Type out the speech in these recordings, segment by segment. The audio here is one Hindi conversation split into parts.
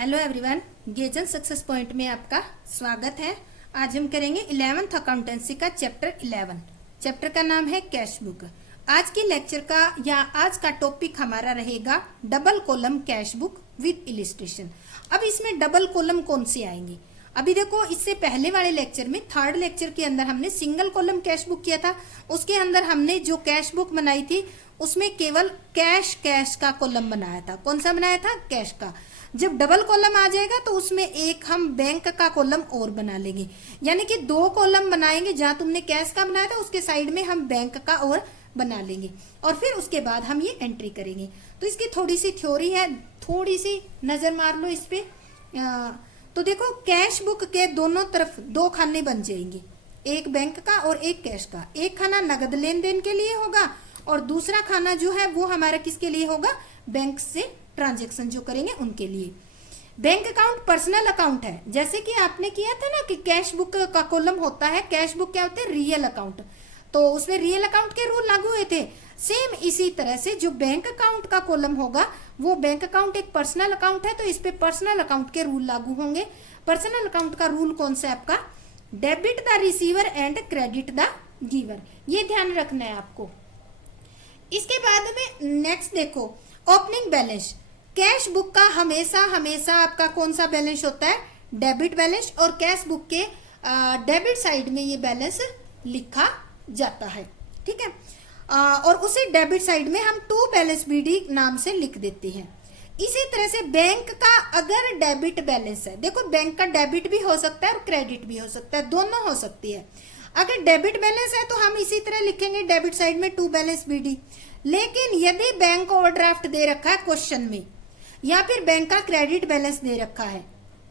हेलो एवरीवन, गेजन सक्सेस पॉइंट में आपका स्वागत है। आज हम करेंगे 11th अकाउंटेंसी का चैप्टर 11। चैप्टर का नाम है कैश बुक। आज की लेक्चर का या आज का टॉपिक हमारा रहेगा double column cash book with illustration. अब इसमें डबल कॉलम कौन से आएंगे? अभी देखो, इससे पहले वाले लेक्चर में थर्ड लेक्चर के अंदर हमने सिंगल कॉलम कैश बुक किया था। उसके अंदर हमने जो कैश बुक बनाई थी उसमें केवल कैश का कॉलम बनाया था। कौन सा बनाया था? कैश का। जब डबल कॉलम आ जाएगा तो उसमें एक हम बैंक का कॉलम और बना लेंगे, यानी कि दो कॉलम बनाएंगे। जहां तुमने कैश का बनाया था उसके साइड में हम बैंक का और बना लेंगे और फिर उसके बाद हम ये एंट्री करेंगे। तो इसकी थोड़ी सी थ्योरी है, थोड़ी सी नजर मार लो इस पे। तो देखो, कैश बुक के दोनों तरफ दो खाने बन जाएंगे, एक बैंक का और एक कैश का। एक खाना नगद लेन देन के लिए होगा और दूसरा खाना जो है वो हमारा किसके लिए होगा? बैंक से ट्रांजैक्शन जो करेंगे उनके लिए। बैंक अकाउंट पर्सनल अकाउंट है, जैसे कि आपने किया था ना कि कैश बुक का कॉलम होता है। कैश बुक क्या होते हैं? Real account. तो उसमें रियल अकाउंट के रूल लागू हुए थे। सेम इसी तरह से जो बैंक अकाउंट का कॉलम होगा वो बैंक अकाउंट एक पर्सनल अकाउंट है, तो इस पे पर्सनल अकाउंट के रूल लागू होंगे। पर्सनल अकाउंट का रूल कौन सा है आपका? Debit the receiver and credit the giver. ये ध्यान रखना है आपको। इसके बाद में नेक्स्ट देखो, ओपनिंग बैलेंस। कैश बुक का हमेशा हमेशा आपका कौन सा बैलेंस होता है? Debit balance. और कैश बुक के डेबिट साइड में ये बैलेंस लिखा जाता है, ठीक है। और उसी डेबिट साइड में हम टू बैलेंस बीडी नाम से लिख देते हैं। इसी तरह से बैंक का अगर डेबिट बैलेंस है, देखो बैंक का डेबिट भी हो सकता है और क्रेडिट भी हो सकता है, दोनों हो सकती है। अगर डेबिट बैलेंस है तो हम इसी तरह लिखेंगे डेबिट साइड में टू बैलेंस बीडी। लेकिन यदि बैंक ओवरड्राफ्ट दे रखा है क्वेश्चन में या फिर बैंक का क्रेडिट बैलेंस दे रखा है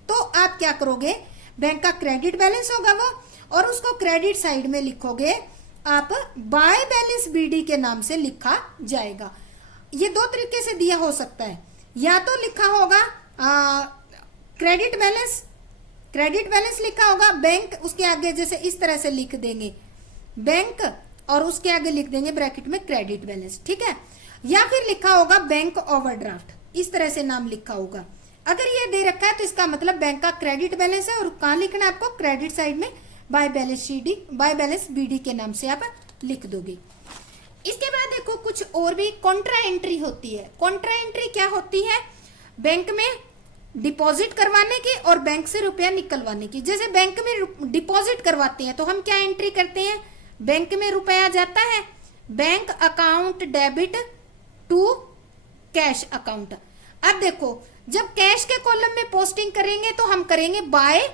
तो आप क्या करोगे? बैंक का क्रेडिट बैलेंस होगा वो, और उसको क्रेडिट साइड में लिखोगे आप बाय बैलेंस बीडी के नाम से लिखा जाएगा। ये दो तरीके से दिया हो सकता है, या तो लिखा होगा क्रेडिट बैलेंस लिखा होगा बैंक, उसके आगे जैसे इस तरह से लिख देंगे बैंक और उसके आगे लिख देंगे ब्रैकेट में क्रेडिट बैलेंस, ठीक है। या फिर लिखा होगा बैंक ओवरड्राफ्ट, इस तरह से नाम लिखा होगा। अगर ये दे रखा है तो इसका मतलब बैंक का क्रेडिट बैलेंस है और कहाँ लिखना है आपको? क्रेडिट साइड में बाय बैलेंस बीडी के नाम से आप लिख दोगे। इसके बाद देखो, कुछ और भी कॉन्ट्रा एंट्री होती है। कॉन्ट्रा एंट्री क्या होती है? बैंक में डिपॉजिट करवाने की और बैंक से रुपया निकलवाने की। जैसे बैंक में डिपॉजिट करवाते हैं तो हम क्या एंट्री करते हैं? बैंक में रुपया जाता है, bank account debit to cash account. अब देखो, जब कैश के कॉलम में पोस्टिंग करेंगे तो हम करेंगे बाय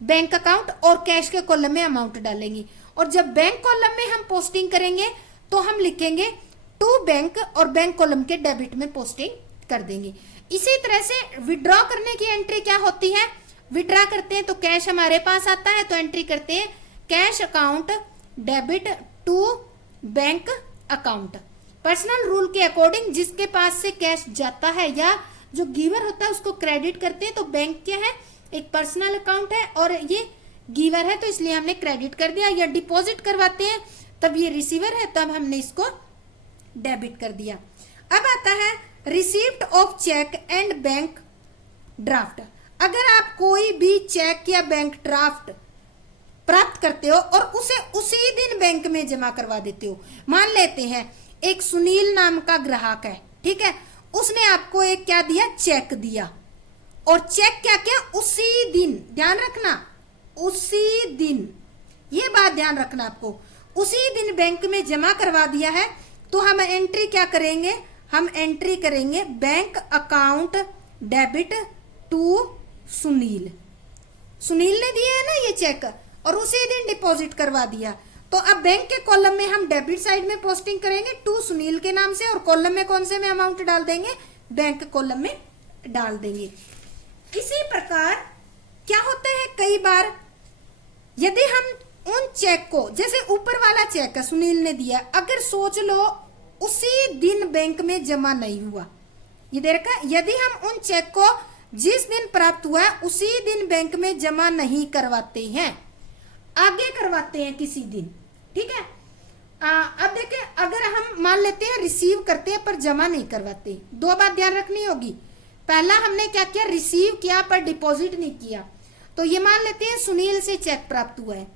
बैंक अकाउंट और कैश के कॉलम में अमाउंट डालेंगे, और जब बैंक कॉलम में हम पोस्टिंग करेंगे तो हम लिखेंगे टू बैंक और बैंक कॉलम के डेबिट में पोस्टिंग कर देंगे। इसी तरह से विड्रॉ करने की एंट्री क्या होती है? विड्रॉ करते हैं तो कैश हमारे पास आता है तो एंट्री करते हैं cash account debit to bank account. Personal rule के अकॉर्डिंग जिसके पास से कैश जाता है या जो गिवर होता है उसको क्रेडिट करते हैं, तो बैंक क्या है? एक पर्सनल अकाउंट है और ये गिवर है, तो इसलिए हमने क्रेडिट कर दिया। या डिपॉजिट करवाते हैं तब ये रिसीवर है, तब हमने इसको डेबिट कर दिया। अब आता है receipt of cheque and bank draft. अगर आप कोई भी चेक या बैंक ड्राफ्ट प्राप्त करते हो और उसे उसी दिन बैंक में जमा करवा देते हो। मान लेते हैं एक सुनील नाम का ग्राहक है, ठीक है, उसने आपको एक क्या दिया? चेक दिया, और चेक क्या किया? उसी दिन, ध्यान रखना, उसी दिन, ये बात ध्यान रखना आपको, उसी दिन बैंक में जमा करवा दिया है। तो हम एंट्री क्या करेंगे? हम एंट्री करेंगे bank account debit to Sunil. Sunil ने दिया है ना ये चेक और उसी दिन डिपॉजिट करवा दिया, तो अब बैंक के कॉलम में हम डेबिट साइड में पोस्टिंग करेंगे टू सुनील के नाम से, और कॉलम में कौन से में अमाउंट डाल देंगे? बैंक कॉलम में डाल देंगे। इसी प्रकार क्या होता है, कई बार यदि हम उन चेक को, जैसे ऊपर वाला चेक है सुनील ने दिया, अगर सोच लो उसी दिन बैंक में जमा नहीं हुआ, ये दे रखा, यदि हम उन चेक को जिस दिन प्राप्त हुआ है उसी दिन बैंक में जमा नहीं करवाते हैं, आगे करवाते हैं किसी दिन, ठीक है। अब देखिए, अगर हम मान लेते हैं रिसीव करते हैं पर जमा नहीं करवाते, दो बात ध्यान रखनी होगी। पहला हमने क्या किया, रिसीव किया पर डिपॉजिट नहीं किया। तो ये मान लेते हैं सुनील से चेक प्राप्त हुआ है,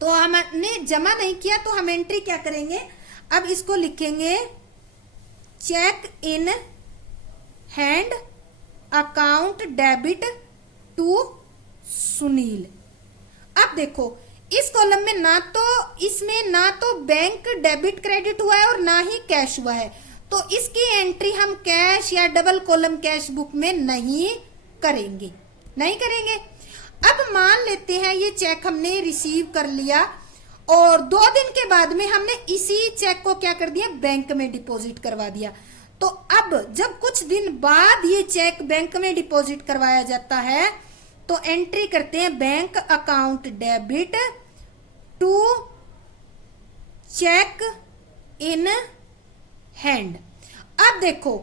तो हमने जमा नहीं किया, तो हम एंट्री क्या करेंगे, अब इसको लिखेंगे cheque in hand account debit to Sunil. अब देखो इस कॉलम में इसमें ना तो बैंक डेबिट क्रेडिट हुआ है और ना ही कैश हुआ है, तो इसकी एंट्री हम कैश या डबल कॉलम कैश बुक में नहीं करेंगे। अब मान लेते हैं ये चेक हमने रिसीव कर लिया और 2 दिन के बाद में हमने इसी चेक को क्या कर दिया, बैंक में डिपॉजिट करवा दिया। तो अब जब कुछ दिन बाद ये चेक बैंक में डिपॉजिट करवाया जाता है तो एंट्री करते हैं bank account debit to cheque in hand. अब देखो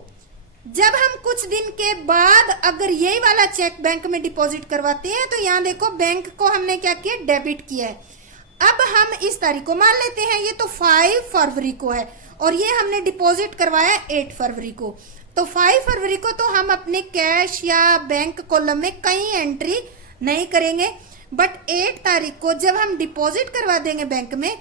जब हम कुछ दिन के बाद अगर यही वाला चेक बैंक में डिपॉजिट करवाते हैं तो यहां देखो बैंक को हमने क्या किया, डेबिट किया है। अब हम इस तारीख को मान लेते हैं, ये तो 5 फरवरी को है और ये हमने डिपॉजिट करवाया 8 फरवरी को, तो 5 फरवरी को तो हम अपने कैश या बैंक कॉलम में कहीं एंट्री नहीं करेंगे, बट 8 तारीख को जब हम डिपॉजिट करवा देंगे बैंक में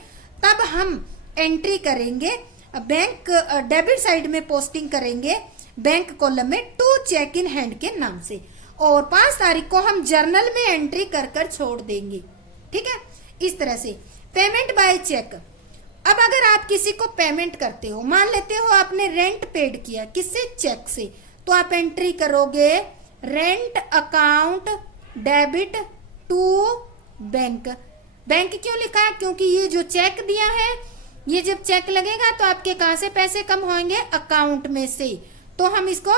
तब हम एंट्री करेंगे बैंक डेबिट साइड में, पोस्टिंग करेंगे बैंक कॉलम में टू चेक इन हैंड के नाम से, और 5 तारीख को हम जर्नल में एंट्री कर छोड़ देंगे। ठीक है, इस तरह से पेमेंट बाय चेक। अब अगर आप किसी को पेमेंट करते हो, मान लेते हो आपने रेंट पेड किया किससे, चेक से, तो आप एंट्री करोगे rent account debit to bank. Bank क्यों लिखा है, क्योंकि ये जो चेक दिया है, ये जब चेक लगेगा तो आपके कहां से पैसे कम होंगे, अकाउंट में से, तो हम इसको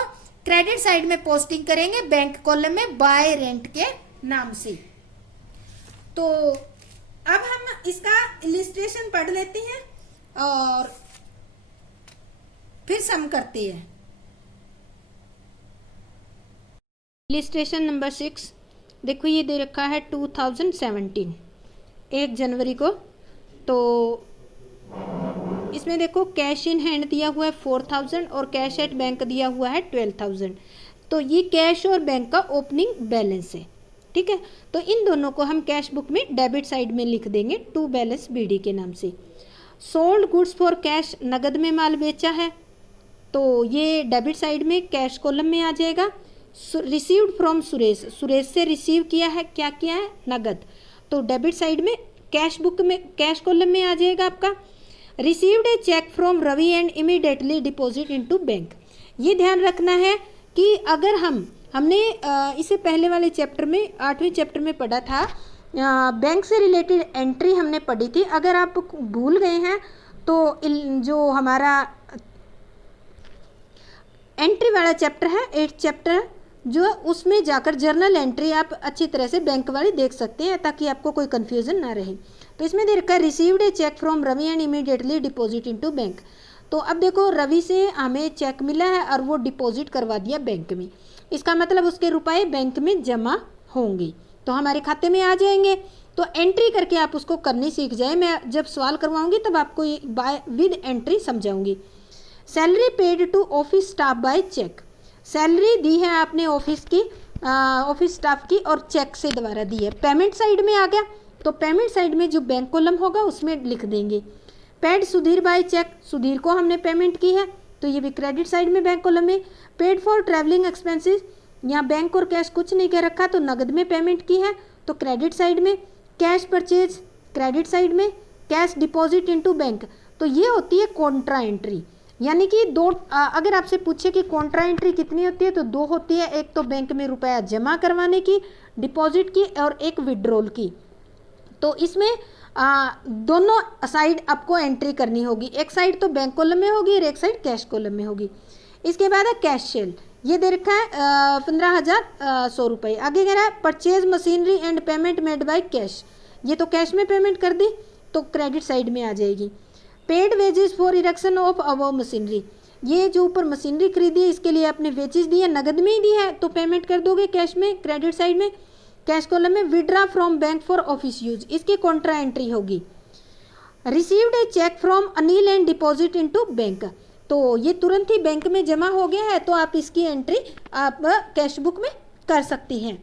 क्रेडिट साइड में पोस्टिंग करेंगे बैंक कॉलम में बाय रेंट के नाम से। तो अब हम इसका इलिस्ट्रेशन पढ़ लेते हैं और फिर सम करते हैं। इलिस्ट्रेशन नंबर 6 देखो, ये दे रखा है 2017 1 जनवरी को, तो इसमें देखो कैश इन हैंड दिया हुआ है 4000 और कैश एट बैंक दिया हुआ है 12000, तो ये कैश और बैंक का ओपनिंग बैलेंस है। ठीक है, तो इन दोनों को हम कैश बुक में डेबिट साइड में लिख देंगे टू बैलेंस बीडी के नाम से। सोल्ड गुड्स फॉर कैश, नगद में माल बेचा है, तो ये डेबिट साइड में कैश कॉलम में आ जाएगा। रिसीव्ड फ्रॉम सुरेश, सुरेश से रिसीव किया है, क्या किया है, नगद, तो डेबिट साइड में कैश बुक में कैश कॉलम में आ जाएगा आपका। Received a cheque from Ravi and immediately deposit into bank. ये ध्यान रखना है कि अगर हमने इसे पहले वाले चैप्टर में 8वें चैप्टर में पढ़ा था, बैंक से रिलेटेड एंट्री हमने पढ़ी थी। अगर आप भूल गए हैं तो जो हमारा एंट्री वाला चैप्टर है 8th चैप्टर, जो उसमें जाकर जर्नल एंट्री आप अच्छी तरह से बैंक वाली देख सकते हैं ताकि आपको कोई कन्फ्यूजन ना रहे। तो इसमें दे रखा है received a cheque from Ravi and immediately deposit into bank. तो अब देखो रवि से हमें चेक मिला है और वो डिपॉजिट करवा दिया बैंक में, इसका मतलब उसके रुपए बैंक में जमा होंगे तो हमारे खाते में आ जाएंगे। तो एंट्री करके आप उसको करनी सीख जाए, मैं जब सवाल करवाऊंगी तब आपको ये बाय विद एंट्री समझाऊंगी। Salary paid to office staff by cheque, salary दी है आपने ऑफिस स्टाफ की और चेक से दोबारा दी है, पेमेंट साइड में आ गया, तो पेमेंट साइड में जो बैंक कॉलम होगा उसमें लिख देंगे। Paid Sudhir by cheque, Sudhir को हमने पेमेंट की है तो ये भी क्रेडिट साइड में बैंक कॉलम में। पेड फॉर ट्रैवलिंग एक्सपेंसेस, यहाँ बैंक और कैश कुछ नहीं कह रखा तो नगद में पेमेंट की है तो क्रेडिट साइड में। कैश परचेज क्रेडिट साइड में, कैश डिपॉजिट इनटू बैंक, तो ये होती है कॉन्ट्रा एंट्री। यानी कि अगर आपसे पूछे कि कॉन्ट्रा एंट्री कितनी होती है तो 2 होती है, एक तो बैंक में रुपया जमा करवाने की, डिपॉजिट की, और एक विड्रॉल की। तो इसमें दोनों साइड आपको एंट्री करनी होगी, एक साइड तो बैंक कॉलम में होगी और एक साइड कैश कॉलम में होगी। इसके बाद है कैश सेल, ये दे रखा है 15,100 रुपये। आगे कह रहा है purchase machinery and payment made by cash, ये तो कैश में पेमेंट कर दी तो क्रेडिट साइड में आ जाएगी। Paid wages for erection of above machinery, ये जो ऊपर मशीनरी खरीदी है इसके लिए आपने वेजेस दी है, नगद में ही दी है तो पेमेंट कर दोगे कैश में, क्रेडिट साइड में। कैश कॉलम में withdraw from bank for office use, इसकी कॉन्ट्रा एंट्री होगी। Received a cheque from Anil and deposit into bank, तो ये तुरंत ही बैंक में जमा हो गया है, तो आप इसकी एंट्री आप कैश बुक में कर सकती हैं।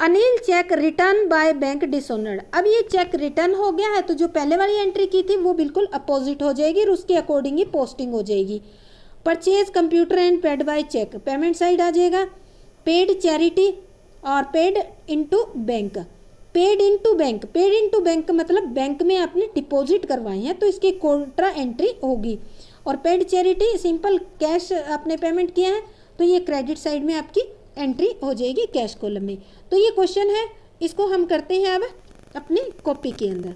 Anil check return by bank dishonoured. अब ये चेक रिटर्न हो गया है, तो जो पहले वाली एंट्री की थी वो बिल्कुल अपोजिट हो जाएगी और उसके अकॉर्डिंग ही पोस्टिंग हो जाएगी। Purchase computer and paid by cheque, payment side आ जाएगा। पेड चैरिटी और paid into bank. Paid into bank, paid into bank मतलब बैंक में आपने डिपॉजिट करवाई है तो इसकी कोट्रा एंट्री होगी। और पेड चैरिटी सिंपल कैश आपने पेमेंट किया है तो ये क्रेडिट साइड में आपकी एंट्री हो जाएगी कैश कॉलम में। तो ये क्वेश्चन है, इसको हम करते हैं अब अपनी कॉपी के अंदर।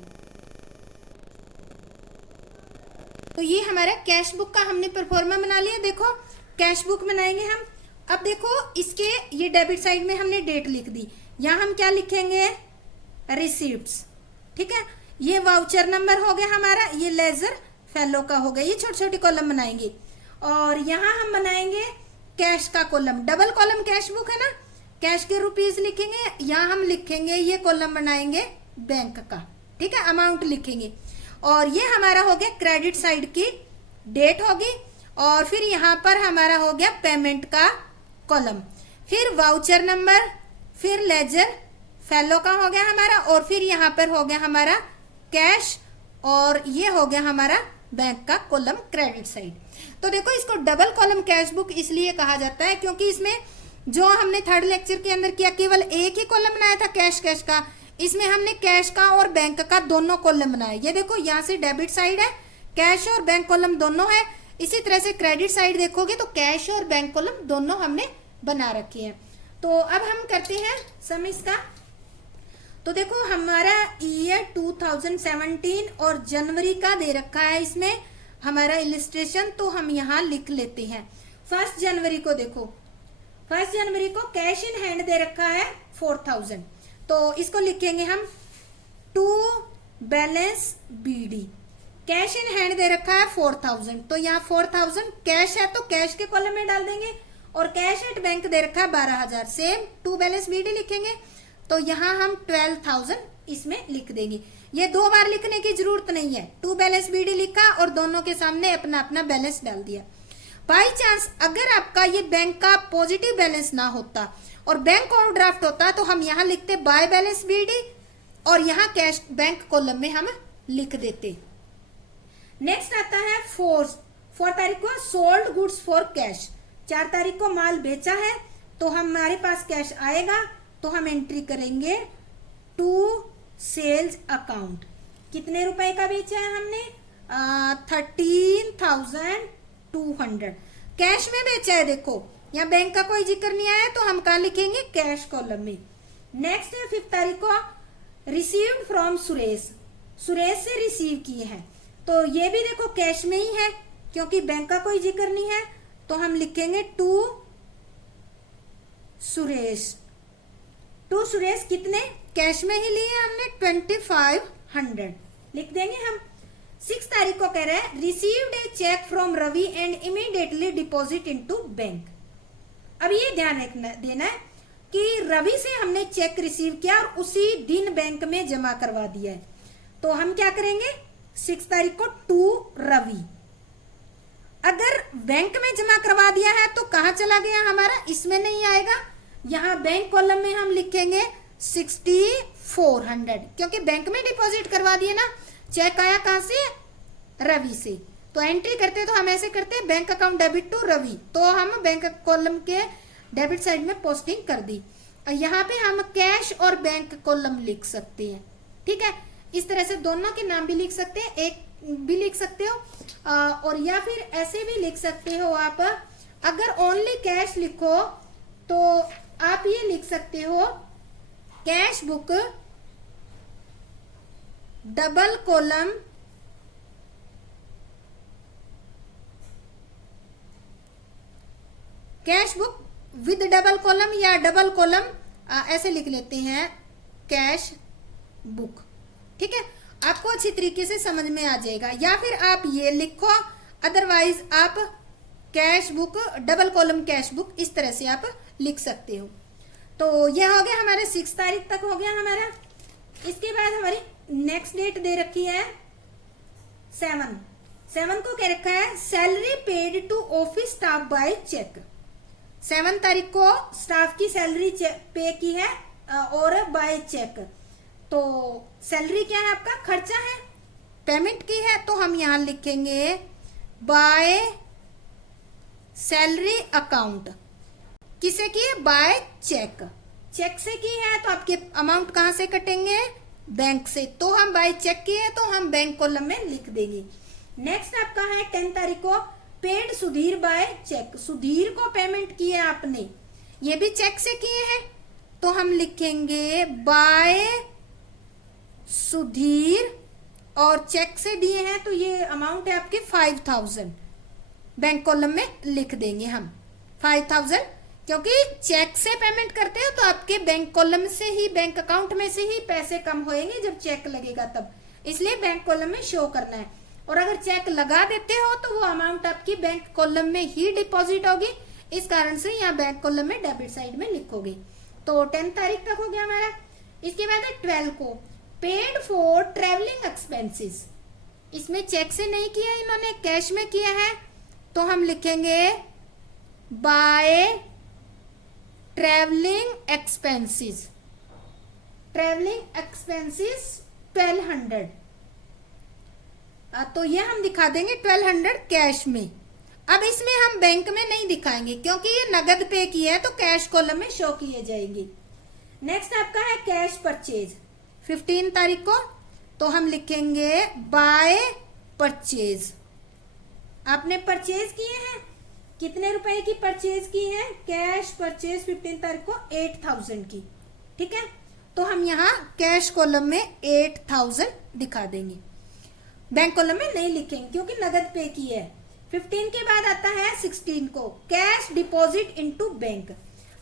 तो ये हमारा कैश बुक का हमने परफॉर्मा बना लिया। देखो कैश बुक बनाएंगे हम। अब देखो इसके ये डेबिट साइड में हमने डेट लिख दी, यहाँ हम क्या लिखेंगे, रिसीप्ट्स। ठीक है, ये वाउचर नंबर हो गया हमारा, ये लेजर फेलो का हो गया। ये छोटी छोटी कॉलम बनाएंगे और यहाँ हम बनाएंगे कैश का column. Double column cash book है ना, कैश के रुपीज लिखेंगे, यहाँ हम लिखेंगे, ये कॉलम बनाएंगे बैंक का। ठीक है, अमाउंट लिखेंगे। और ये हमारा हो गया क्रेडिट साइड की डेट होगी। और फिर यहाँ पर हमारा हो गया पेमेंट का कॉलम, फिर वाउचर नंबर, फिर लेजर फेलो का हो गया हमारा, और फिर यहाँ पर हो गया हमारा कैश, और ये हो गया हमारा बैंक का कॉलम क्रेडिट साइड। तो देखो इसको डबल कॉलम कैश बुक इसलिए कहा जाता है क्योंकि इसमें जो हमने थर्ड लेक्चर के अंदर किया केवल एक ही कॉलम बनाया था कैश का, इसमें हमने कैश का और बैंक का दोनों कॉलम बनाए। ये देखो यहाँ से डेबिट साइड है, कैश और बैंक कॉलम दोनों है। इसी तरह से क्रेडिट साइड देखोगे तो कैश और बैंक कॉलम दोनों हमने बना रखी है। तो अब हम करते हैं सम इसका। तो देखो हमारा ईयर 2017 और जनवरी का दे रखा है इसमें हमारा इलिस्ट्रेशन, तो हम यहाँ लिख लेते हैं। 1 जनवरी को देखो, 1 जनवरी को कैश इन हैंड दे रखा है 4000, तो इसको लिखेंगे हम to balance BD. Cash in hand दे रखा है 4000, तो यहाँ 4000 कैश है तो कैश के कॉलम में डाल देंगे, और कैश एट बैंक दे रखा है 12000, सेम टू बैलेंस बीडी लिखेंगे, तो यहाँ हम 12000 इसमें लिख देंगे। ये 2 बार लिखने की जरूरत नहीं है, टू बैलेंस बीडी लिखा और दोनों के सामने अपना अपना बैलेंस डाल दिया। बाई चांस अगर आपका ये बैंक का पॉजिटिव बैलेंस ना होता और बैंक ओवरड्राफ्ट होता तो हम यहाँ लिखते बाय बैलेंस बीडी और यहाँ कैश बैंक कॉलम में हम लिख देते। नेक्स्ट आता है 4 तारीख को सोल्ड गुड्स फॉर कैश। 4 तारीख को माल बेचा है तो हमारे पास कैश आएगा, तो हम एंट्री करेंगे टू सेल्स अकाउंट। कितने रुपए का बेचा है हमने, 13,200 कैश में बेचा है। देखो यहाँ बैंक का कोई जिक्र नहीं आया तो हम कहाँ लिखेंगे, कैश कॉलम में। नेक्स्ट है 5 तारीख को रिसीव्ड फ्रॉम सुरेश, सुरेश से रिसीव किए हैं, तो ये भी देखो कैश में ही है क्योंकि बैंक का कोई जिक्र नहीं है, तो हम लिखेंगे टू सुरेश। टू सुरेश कितने, कैश में ही लिए हमने 2500 लिख देंगे हम। 6 तारीख को कह रहे हैं received a cheque from Ravi and immediately deposit into bank. अब ये ध्यान देना है कि रवि से हमने चेक रिसीव किया और उसी दिन बैंक में जमा करवा दिया है, तो हम क्या करेंगे 6 तारीख को टू रवि। अगर बैंक में जमा करवा दिया है तो कहाँ चला गया हमारा, इसमें नहीं आएगा, यहाँ बैंक कॉलम में हम लिखेंगे 6400 क्योंकि बैंक में डिपॉजिट करवा दिए ना, चेक आया कहां से, रवि से, तो एंट्री करते तो हम ऐसे करते हैं bank account debit to Ravi, तो हम बैंक कॉलम के डेबिट साइड में पोस्टिंग कर दी। और यहाँ पे हम कैश और बैंक कॉलम लिख सकते हैं। ठीक है, इस तरह से दोनों के नाम भी लिख सकते हैं, एक भी लिख सकते हो और या फिर ऐसे भी लिख सकते हो आप। अगर ओनली कैश लिखो तो आप ये लिख सकते हो cash book double column cash book with double column या डबल कॉलम ऐसे लिख लेते हैं कैश बुक। ठीक है, आपको अच्छी तरीके से समझ में आ जाएगा, या फिर आप ये लिखो, अदरवाइज आप cash book double column cash book इस तरह से आप लिख सकते हो। तो यह हो गया हमारे 6 तारीख तक हो गया हमारा। इसके बाद हमारी नेक्स्ट डेट दे रखी है 7 7 को क्या रखा है, salary paid to office staff by cheque. 7 तारीख को स्टाफ की सैलरी पे की है और बाय चेक। तो सैलरी क्या है, आपका खर्चा है, पेमेंट की है, तो हम यहां लिखेंगे बाय सैलरी अकाउंट। किसे की है, बाय चेक। चेक से की है तो आपके अमाउंट कहां से कटेंगे, बैंक से, तो हम बाय चेक की है तो हम बैंक कॉलम में लिख देंगे। नेक्स्ट आपका है 10 तारीख को paid Sudhir by cheque. Sudhir को पेमेंट किए आपने, ये भी चेक से किए हैं, तो हम लिखेंगे बाय सुधीर और चेक से दिए हैं, तो ये अमाउंट है आपके 5000, बैंक कॉलम में लिख देंगे हम 5000, क्योंकि चेक से पेमेंट करते हो तो आपके बैंक कॉलम से ही, बैंक अकाउंट में से ही पैसे कम होएंगे जब चेक लगेगा तब, इसलिए बैंक कॉलम में शो करना है। और अगर चेक लगा देते हो तो वो अमाउंट आपकी बैंक कॉलम में ही डिपॉजिट होगी, इस कारण से यहाँ बैंक कॉलम में डेबिट साइड में लिखोगे। तो 10 तारीख तक हो गया हमारा। इसके बाद है 12 को पेड फॉर ट्रेवलिंग एक्सपेंसेस। इसमें चेक से नहीं किया इन्होंने, कैश में किया है, तो हम लिखेंगे by travelling expenses. Travelling expenses 1200, तो ये हम दिखा देंगे 1200 कैश में। अब इसमें हम बैंक में नहीं दिखाएंगे क्योंकि ये नगद पे की है, तो कैश कॉलम में शो किए जाएंगे। नेक्स्ट आपका है कैश परचेज 15 तारीख को, तो हम लिखेंगे बाय परचेज। आपने परचेज किए हैं, कितने रुपए की परचेज की है, कैश परचेज 15 तारीख को 8000 की, ठीक है, तो हम यहाँ कैश कॉलम में 8000 दिखा देंगे, बैंक कॉलम में नहीं लिखेंगे क्योंकि नगद पे की है। 15 के बाद आता है 16 को कैश डिपॉजिट इनटू बैंक।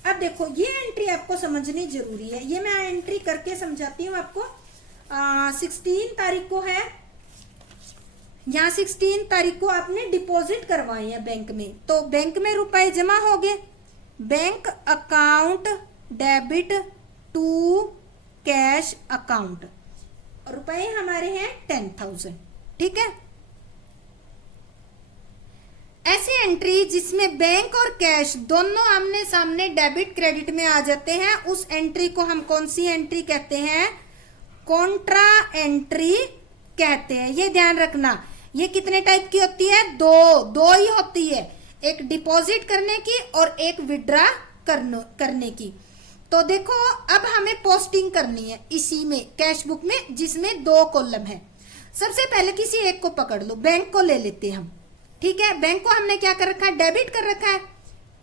अब देखो ये एंट्री आपको समझनी जरूरी है, ये मैं एंट्री करके समझाती हूँ आपको। 16 तारीख को है, यहाँ 16 तारीख को आपने डिपॉजिट करवाए हैं बैंक में, तो बैंक में रुपए जमा हो गए, bank account debit to cash account, रुपए हमारे हैं 10,000, ठीक है। ऐसी एंट्री जिसमें बैंक और कैश दोनों आमने सामने डेबिट क्रेडिट में आ जाते हैं, उस एंट्री को हम कौन सी एंट्री कहते हैं, कॉन्ट्रा एंट्री कहते हैं। ये ध्यान रखना, ये कितने टाइप की होती है, दो ही होती है, एक डिपॉजिट करने की और एक विड्रा करने की। तो देखो अब हमें पोस्टिंग करनी है इसी में कैश बुक में, जिसमें 2 कॉलम है। सबसे पहले किसी एक को पकड़ लो, बैंक को ले लेते हैं हम, ठीक है। बैंक को हमने क्या कर रखा है, डेबिट कर रखा है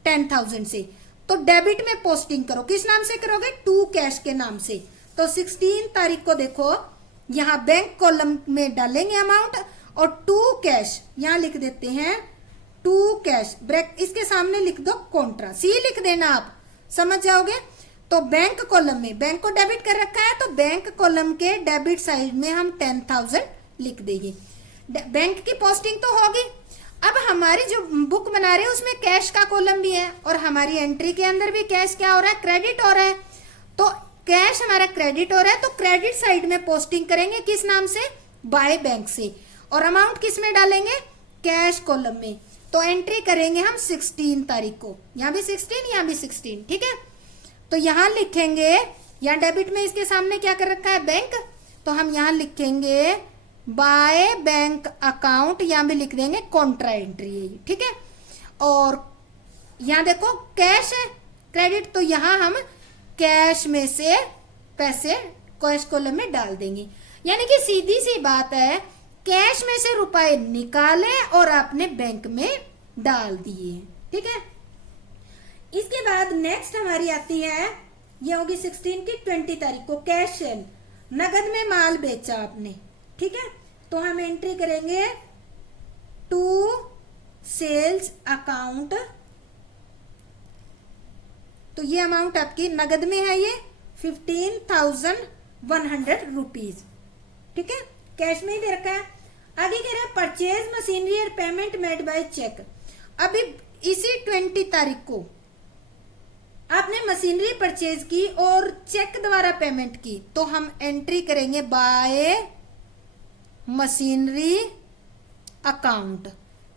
10,000 से, तो डेबिट में पोस्टिंग करो, किस नाम से करोगे, टू कैश के नाम से। तो 16 तारीख को देखो यहाँ बैंक कॉलम में डालेंगे अमाउंट और टू कैश यहाँ लिख देते हैं, टू कैश ब्रेक इसके सामने लिख दो कॉन्ट्रा, सी लिख देना, आप समझ जाओगे। तो बैंक कॉलम में बैंक को डेबिट कर रखा है, तो बैंक कॉलम के डेबिट साइड में हम 10,000 लिख देंगे। बैंक की पोस्टिंग तो होगी। अब हमारी जो बुक बना रहे हैं उसमें कैश का कॉलम भी है और हमारी एंट्री के अंदर भी कैश क्या हो रहा है, क्रेडिट हो रहा है, तो कैश हमारा क्रेडिट हो रहा है, तो क्रेडिट साइड में पोस्टिंग करेंगे किस नाम से, बाय बैंक से, और अमाउंट किस में डालेंगे, कैश कॉलम में। तो एंट्री करेंगे हम 16 तारीख को, यहाँ भी 16 यहाँ भी 16, ठीक है। तो यहाँ लिखेंगे, यहाँ डेबिट में इसके सामने क्या कर रखा है, बैंक, तो हम यहाँ लिखेंगे बाय बैंक अकाउंट, यहाँ भी लिख देंगे कॉन्ट्रा एंट्री है, ठीक है। और यहाँ देखो कैश है क्रेडिट, तो यहाँ हम कैश में से पैसे कैश कॉलम में डाल देंगे। यानी कि सीधी सी बात है, कैश में से रुपए निकाले और आपने बैंक में डाल दिए, ठीक है। इसके बाद नेक्स्ट हमारी आती है, ये होगी 16 की 20 तारीख को कैश सेल, नगद में माल बेचा आपने, ठीक है। तो हम एंट्री करेंगे टू सेल्स अकाउंट, तो ये अमाउंट आपकी नगद में है, ये 15,100 रुपीज, ठीक है, कैश में ही दे रखा है। आगे कह रहा है परचेज मशीनरी और पेमेंट मेड बाय चेक। अभी इसी 20 तारीख को आपने मशीनरी परचेज की और चेक द्वारा पेमेंट की, तो हम एंट्री करेंगे बाय मशीनरी अकाउंट।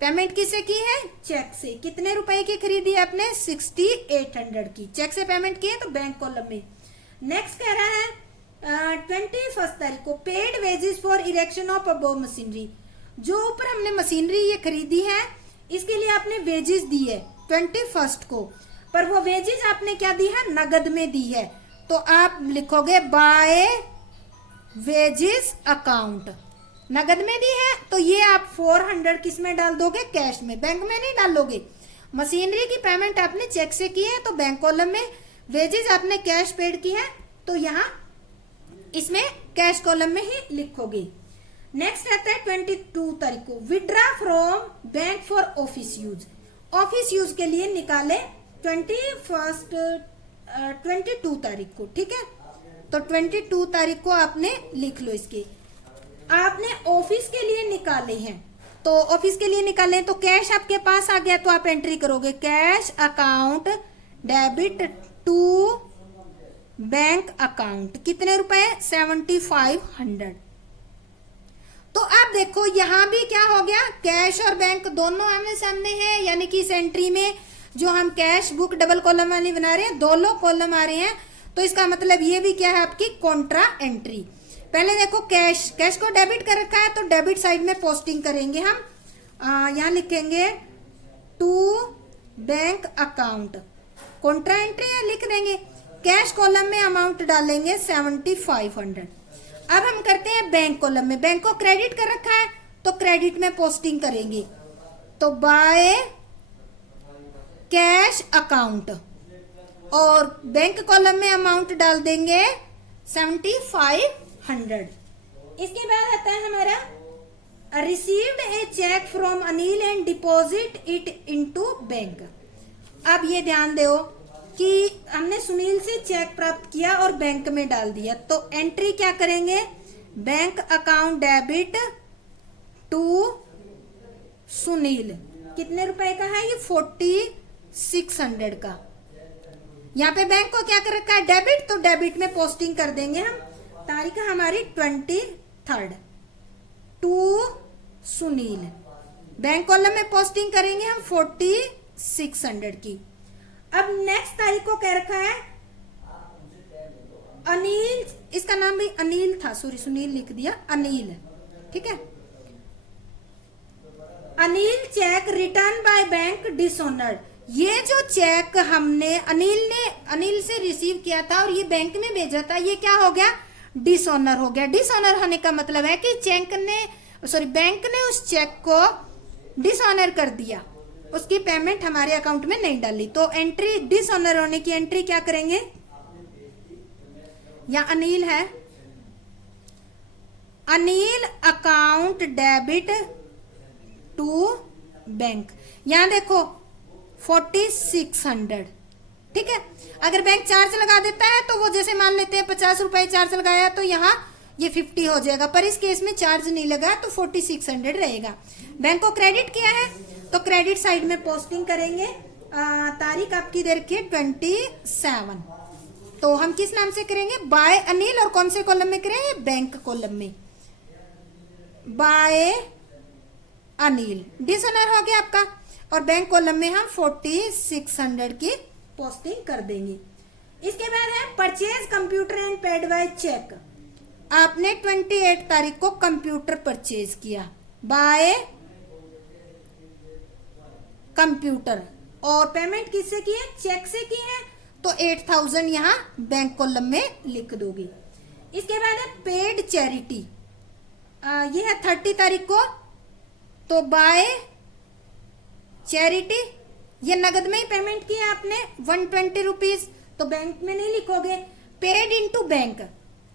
पेमेंट किसे की है? चेक से। कितने रुपए की खरीदी है आपने? 6800 की। चेक से पेमेंट की है तो बैंक कॉलम में। नेक्स्ट कह रहा है 21 तारीख को paid wages for erection of above machinery. जो ऊपर हमने मशीनरी ये खरीदी है इसके लिए आपने वेजेस दी है 21 को, पर वो वेजेस आपने क्या दी है? नगद में दी है। तो आप लिखोगे बाय वेजेस अकाउंट। नगद में दी है तो ये आप 400 किस में डाल दोगे? कैश में। बैंक में नहीं डालोगे। मशीनरी की पेमेंट आपने चेक से की है तो बैंक कॉलम में, वेजेस आपने कैश पेड की है तो यहाँ इसमें कैश कॉलम में ही लिखोगे। नेक्स्ट आता है 22 तारीख को withdraw from bank for office use. Office use के लिए निकाले 22 तारीख को। ठीक है, तो 22 तारीख को आपने लिख लो। इसके आपने ऑफिस के लिए निकाले हैं तो ऑफिस के लिए निकाले तो कैश आपके पास आ गया तो आप एंट्री करोगे cash account debit to bank account. कितने रुपए? 7500। तो आप देखो यहां भी क्या हो गया? कैश और बैंक दोनों आमने सामने है, यानी कि इस एंट्री में जो हम कैश बुक डबल कॉलम वाली बना रहे हैं दोनों कॉलम आ रहे हैं, तो इसका मतलब ये भी क्या है? आपकी कॉन्ट्रा एंट्री। पहले देखो कैश को डेबिट कर रखा है तो डेबिट साइड में पोस्टिंग करेंगे हम। यहाँ लिखेंगे to bank account, contra entry है लिख देंगे। कैश कॉलम में अमाउंट डालेंगे 7500। अब हम करते हैं बैंक कॉलम में। बैंक को क्रेडिट कर रखा है तो क्रेडिट में पोस्टिंग करेंगे, तो बाय कैश अकाउंट और बैंक कॉलम में अमाउंट डाल देंगे 7500। इसके बाद आता है हमारा received a cheque from Anil and deposit it into bank. अब ये ध्यान दो कि हमने सुनील से चेक प्राप्त किया और बैंक में डाल दिया, तो एंट्री क्या करेंगे? Bank account debit to Sunil. कितने रुपए का है ये? 4600 का। यहाँ पे बैंक को क्या कर रखा है? डेबिट, तो डेबिट में पोस्टिंग कर देंगे हम। तारीख हमारी 23 टू सुनील। बैंक कॉलम में पोस्टिंग करेंगे हम 4600 की। अब नेक्स्ट तारीख को कह रखा है अनिल, इसका नाम भी अनिल था, सॉरी सुनील लिख दिया, अनिल। ठीक है, Anil check return by bank dishonoured. ये जो चेक हमने अनिल से रिसीव किया था और ये बैंक में भेजा था, ये क्या हो गया? डिसऑनर हो गया। डिसऑनर होने का मतलब है कि बैंक ने उस चेक को डिसऑनर कर दिया, उसकी पेमेंट हमारे अकाउंट में नहीं डाली। तो एंट्री डिसऑनर होने की एंट्री क्या करेंगे? या अनिल है, Anil account debit to bank. यहां देखो 4600। ठीक है, अगर बैंक चार्ज लगा देता है तो वो जैसे मान लेते हैं 50 रुपए चार्ज लगाया तो यहाँ ये 50 हो जाएगा, पर इस केस में चार्ज नहीं लगा तो 4600 रहेगा। बैंक को क्रेडिट किया है तो क्रेडिट साइड में पोस्टिंग करेंगे। तारीख आपकी दे रखी है 27। तो हम किस नाम से करेंगे? बाय अनिल। और कौन से कॉलम में करेंगे? बैंक कॉलम में बाय अनिल। डिसऑनर हो गया आपका, और बैंक कॉलम में हम 4600 की पोस्टिंग कर देंगे। इसके बाद है purchase computer and paid by cheque. आपने 28 तारीख को कंप्यूटर परचेज किया बाय कंप्यूटर, और पेमेंट किससे की है? चेक से की है, तो 8000 यहाँ बैंक कॉलम में लिख दोगे। इसके बाद है पेड चैरिटी। ये है 30 तारीख को, तो बाय चैरिटी, ये नगद में ही पेमेंट किया आपने 120 रुपीज, तो बैंक में नहीं लिखोगे। पेड इनटू बैंक,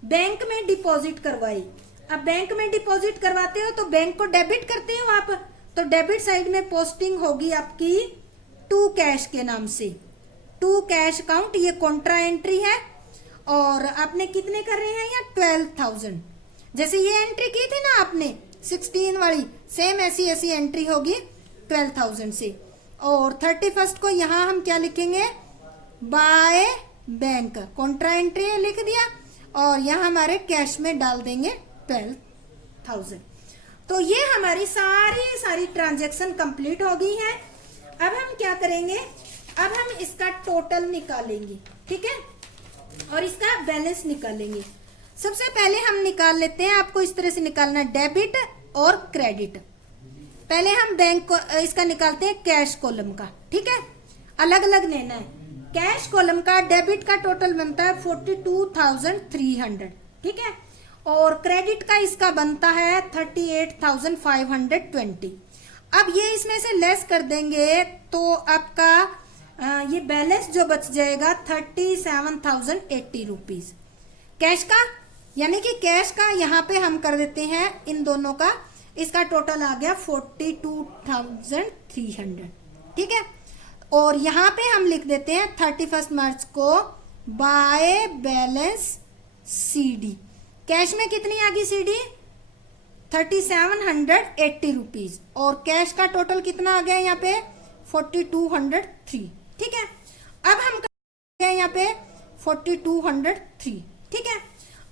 बैंक में डिपॉजिट करवाई। अब बैंक में डिपॉजिट करवाते हो तो बैंक को डेबिट करते हो आप, तो डेबिट साइड में पोस्टिंग होगी आपकी टू कैश के नाम से, टू कैश अकाउंट। ये कॉन्ट्रा एंट्री है, और आपने कितने कर रहे हैं? या 12000। जैसे ये एंट्री की थी ना आपने 16 वाली, सेम ऐसी एंट्री होगी 12000 से। और 31 को यहाँ हम क्या लिखेंगे? बाय बैंक, कॉन्ट्रा एंट्री लिख दिया, और यहाँ हमारे कैश में डाल देंगे 12000। तो ये हमारी सारी ट्रांजैक्शन कंप्लीट हो गई है। अब हम क्या करेंगे, अब हम इसका टोटल निकालेंगे, ठीक है, और इसका बैलेंस निकालेंगे। सबसे पहले हम निकाल लेते हैं, आपको इस तरह से निकालना है डेबिट और क्रेडिट। पहले हम बैंक को इसका निकालते हैं कैश कॉलम का, ठीक है, अलग अलग लेना है। कैश कॉलम का डेबिट का टोटल बनता है 42,300, ठीक है, और क्रेडिट का इसका बनता है 38,520। अब ये इसमें से लेस कर देंगे तो आपका ये बैलेंस जो बच जाएगा 37,080 रुपीज कैश का, यानी कि कैश का यहाँ पे हम कर देते हैं इन दोनों का, इसका टोटल आ गया 42,300, ठीक है। और यहाँ पे हम लिख देते हैं 31 मार्च को बाय बैलेंस सीडी। कैश में कितनी आ गई सीडी, 3780 रुपीज, और कैश का टोटल कितना आ गया यहाँ पे 4203, ठीक है। अब हम करते हैं यहाँ पे 4203, ठीक है।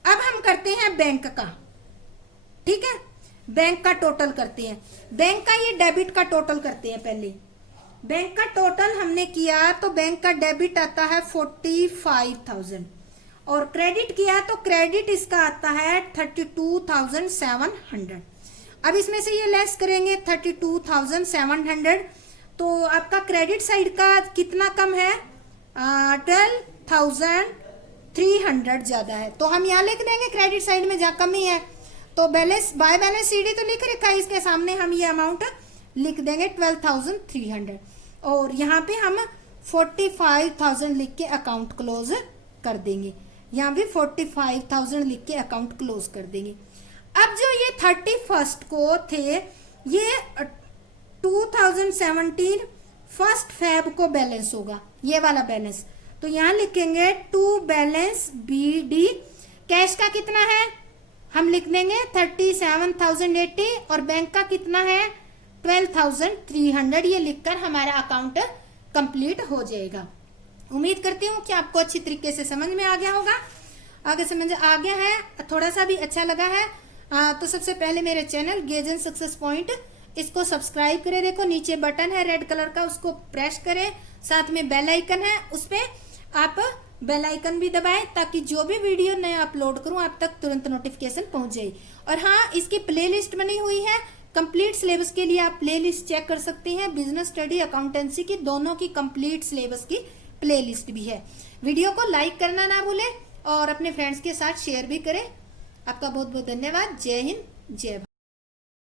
अब हम करते हैं बैंक का, ठीक है, बैंक का टोटल करते हैं। बैंक का ये डेबिट का टोटल करते हैं पहले। बैंक का टोटल हमने किया तो बैंक का डेबिट आता है 45,000 और क्रेडिट किया तो क्रेडिट इसका आता है 32,700। अब इसमें से ये लेस करेंगे 32,700, तो आपका क्रेडिट साइड का कितना कम है, 12,300 ज्यादा है, तो हम यहाँ लिख देंगे क्रेडिट साइड में जहाँ कमी है, तो बैलेंस बाय बैलेंस सीडी तो लिख रखा है, इसके सामने हम ये अमाउंट लिख देंगे 12,300, और यहाँ पे हम 45,000 लिख के अकाउंट क्लोज कर देंगे। यहाँ भी 45,000 लिख के अकाउंट क्लोज कर देंगे। अब जो ये 31 को थे, ये 2017 फर्स्ट फेब को बैलेंस होगा, ये वाला बैलेंस, तो यहाँ लिखेंगे टू बैलेंस BD। कैश का कितना है हम लिख देंगे 37,080 और बैंक का कितना है 12,300। ये लिखकर हमारा अकाउंट कंप्लीट हो जाएगा। उम्मीद करती हूँ कि आपको अच्छी तरीके से समझ में आ गया होगा। आगे समझ आ गया है, थोड़ा सा भी अच्छा लगा है तो सबसे पहले मेरे channel gauge and success point, इसको सब्सक्राइब करें। देखो नीचे बटन है रेड कलर का, उसको प्रेस करें, साथ में बेल आइकन है, उस पे आप बेल आइकन भी दबाएं ताकि जो भी वीडियो नया अपलोड करूं आप तक तुरंत नोटिफिकेशन पहुंच जाए। और हाँ, इसकी प्लेलिस्ट बनी हुई है कंप्लीट सिलेबस के लिए, आप प्लेलिस्ट चेक कर सकते हैं। बिजनेस स्टडी अकाउंटेंसी की दोनों की कंप्लीट सिलेबस की प्लेलिस्ट भी है। वीडियो को लाइक करना ना भूलें और अपने फ्रेंड्स के साथ शेयर भी करें। आपका बहुत बहुत धन्यवाद। जय हिंद, जय भारत।